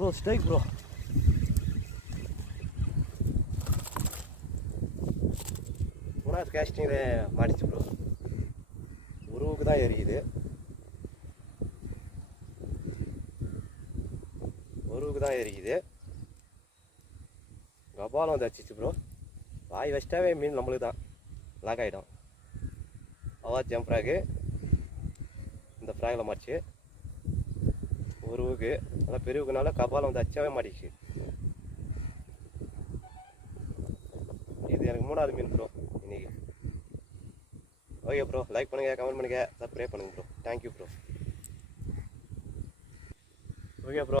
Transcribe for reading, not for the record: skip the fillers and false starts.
Bro strike bro. மூணாவது கேஸ்டிங்கில் மாடிச்சு bro. உருவுக்கு தான் எரியுது, உருவுக்கு தான் எரியுது. கபாலம் வந்து அடிச்சிச்சு ப்ரோ. வாய் வச்சிட்டாவே மீன் நம்மளுக்கு தான் லாக் ஆகிடும். அவ்வா ஜம்ப் ஃப்ராகு இந்த ஃப்ராகில் மாடிச்சு. உருவுக்கு நல்லா பெருவுக்குனால கபாலம் வந்து அடிச்சாவே மாட்டிச்சு. இது எனக்கு மூணாவது மீன் ப்ரோ இன்னைக்கு. ஓகே ப்ரோ, லைக் பண்ணுங்கள், கமெண்ட் பண்ணுங்கள், சப்ஸ்கிரைப் பண்ணுங்கள் bro. Thank you bro. Okay bro.